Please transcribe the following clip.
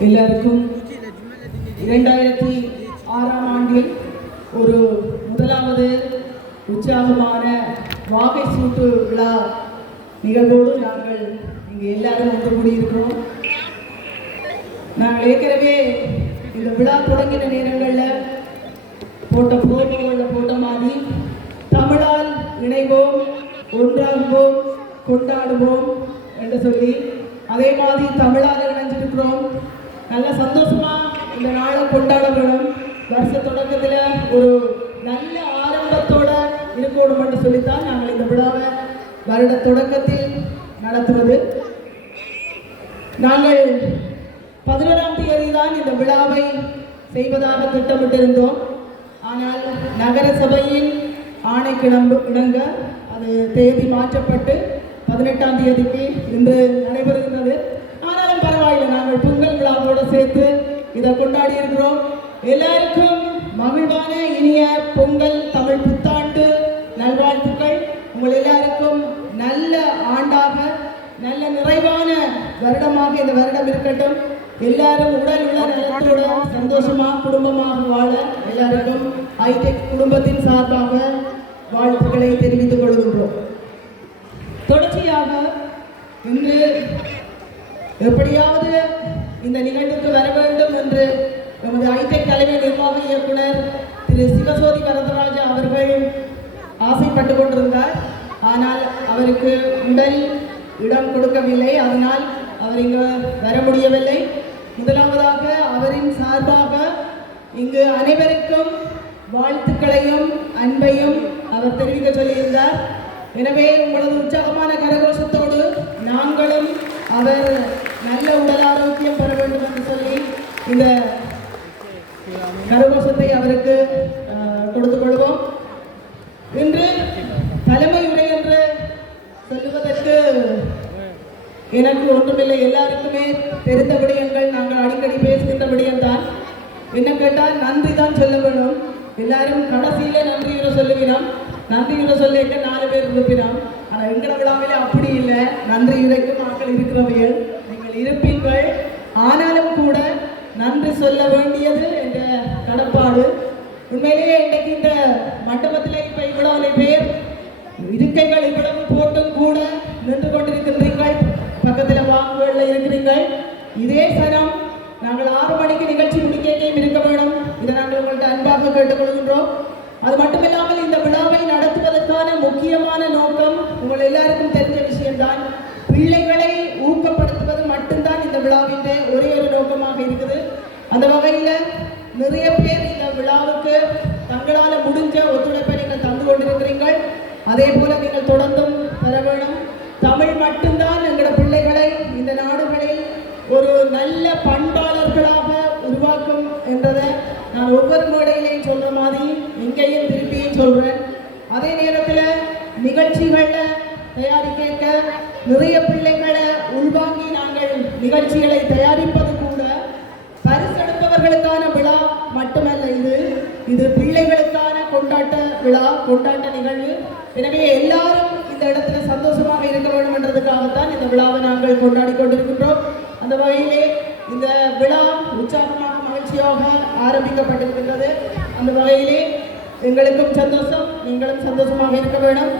எல்லாருக்கும் இரண்டாயிரத்தி ஆறாம் ஆண்டில் ஒரு முதலாவது உற்சாகமான வாகை சூட்டு விழா நிகழ்வோடு நாங்கள் இங்கே எல்லாரும் வந்து கூடியிருக்கிறோம். நாங்கள் ஏற்கனவே இந்த விழா தொடங்கின நேரங்களில் போட்ட புரோட்டோகளில் போட்ட மாதிரி தமிழால் இணைவோம் ஒன்றாகுவோம் கொண்டாடுவோம் என்று சொல்லி அதே மாதிரி தமிழால் நல்ல சந்தோஷமா இந்த நாளை கொண்டாட வேணும் வருஷ தொடக்கத்தில் ஒரு நல்ல ஆரம்பத்தோட இருக்கணும் என்று சொல்லித்தான் நாங்கள் இந்த விழாவை வருட தொடக்கத்தில் நடத்துவது. நாங்கள் பதினோராம் தேதி தான் இந்த விழாவை செய்வதாக திட்டமிட்டிருந்தோம். ஆனால் நகர சபையின் கிளம்பு இணங்க அது தேதி மாற்றப்பட்டு பதினெட்டாம் தேதிக்கு இன்று நடைபெறுகின்றது. ஆனாலும் பரவாயில்லை. சேர்த்து இதை கொண்டாடி இருக்கிறோம். எல்லாருக்கும் மகிழ்வான இனிய பொங்கல் தமிழ் புத்தாண்டு நல்வாழ்த்துக்கள். உங்கள் எல்லாருக்கும் நல்ல ஆண்டாக நல்ல நிறைவான வருடமாக இந்த வருடம் இருக்கட்டும். எல்லாரும் உடல் உள்ள நலத்தோட சந்தோஷமா குடும்பமாக வாழ எல்லாருக்கும் ஹைடெக் குடும்பத்தின் சார்பாக வாழ்த்துக்களை தெரிவித்துக் கொள்கின்றோம். தொடர்ச்சியாக இன்று எப்படியாவது இந்த நிகழ்வு நமது ஹைடெக் தலைமை நிர்வாக இயக்குனர் திரு சிவசோதி வரதராஜா அவர்கள் ஆசைப்பட்டு கொண்டிருந்தார். ஆனால் அவருக்கு உடல் இடம் கொடுக்கவில்லை. அதனால் அவர் இங்கு வர முடியவில்லை. முதலாவதாக அவரின் சார்பாக இங்கு அனைவருக்கும் வாழ்த்துக்களையும் அன்பையும் அவர் தெரிவிக்க சொல்லியிருந்தார். எனவே உங்களது உற்சாகமான கரகோஷத்தோடு நாங்களும் அவர் நல்ல உடல் ஆரோக்கியம் பெற வேண்டும் என்று சொல்லி இந்த தலைமை உரை என்று சொல்லுவதற்கு எனக்கு ஒன்றுமில்லை. எல்லாருக்குமே தெரிந்த விடயங்கள் நாங்கள் அடிக்கடி பேசுகின்ற விடயம்தான். என்ன கேட்டால் நன்றி தான் சொல்ல வேணும். எல்லாரும் கடைசியில என்று சொல்லுகிறோம். நன்றி என்று சொல்லிட்டு நாலு பேர் இருப்பினோம். ஆனால் எங்களை விடாமலே அப்படி இல்லை. நன்றி இறைக்கும் ஆக்கள் இருக்கிறவைகள் நீங்கள் இருப்பீர்கள். ஆனாலும் கூட நன்றி சொல்ல வேண்டியது என்ற கடப்பாடு உண்மையிலேயே இன்றைக்கு இந்த மண்டபத்தில் இப்போ இவ்வளவு பேர் இருக்கைகள் இவ்வளவு போட்டும் கூட நின்று கொண்டிருக்கின்றீர்கள் பக்கத்தில் வாங்குகளில் இருக்கிறீர்கள். இதே சனம் நாங்கள் ஆறு மணிக்கு நிகழ்ச்சி முடிக்கையும் இருக்க வேண்டும். இதை நாங்கள் உங்கள்கிட்ட அன்பாக கேட்டுக்கொள்கின்றோம் அது மட்டுமில்லாமல் இந்த விழாவை நடத்துவதற்கான முக்கியமான நோக்கம் உங்கள் எல்லாருக்கும் தெரிஞ்ச விஷயம்தான். பிள்ளைகளை ஊக்கப்படுத்துவது மட்டும்தான் இந்த விழாவின் ஒரே ஒரு நோக்கமாக இருக்குது. அந்த வகையில் நிறைய பேர் இந்த விழாவுக்கு தங்களால் முடிஞ்ச ஒத்துழைப்பை நீங்கள் தந்து கொண்டிருக்கிறீர்கள். அதே போல நீங்கள் தொடர்ந்தும் பெற வேணும். தமிழ் மட்டும்தான் எங்களோட பிள்ளைகளை இந்த நாடுகளில் ஒரு நல்ல பண்பாளர்களாக உருவாக்கும் என்றதை நான் ஒவ்வொரு மேடையிலையும் சொல்ற மாதிரி இங்கேயும் திருப்பியும் சொல்றேன். அதே நேரத்தில் நிகழ்ச்சிகளில் தயாரிக்க நிறைய பிள்ளைகளை உள்வாங்கி நாங்கள் நிகழ்ச்சிகளை தயாரிப்பது கூட பரிசெடுப்பவர்களுக்கான மட்டுமல்ல இது இது பிள்ளைகளுக்கான கொண்டாட்ட விழா கொண்டாட்ட நிகழ்வு. எனவே எல்லாரும் இந்த இடத்துல சந்தோஷமாக இருக்க வேண்டும் என்றதுக்காகத்தான் இந்த விழாவை நாங்கள் கொண்டாடி கொண்டிருக்கின்றோம். அந்த வகையிலே இந்த விழா உற்சாகமாக மகிழ்ச்சியாக ஆரம்பிக்கப்பட்டிருக்கின்றது. அந்த வகையிலே எங்களுக்கும் சந்தோஷம் நீங்களும் சந்தோஷமாக இருக்க வேண்டும்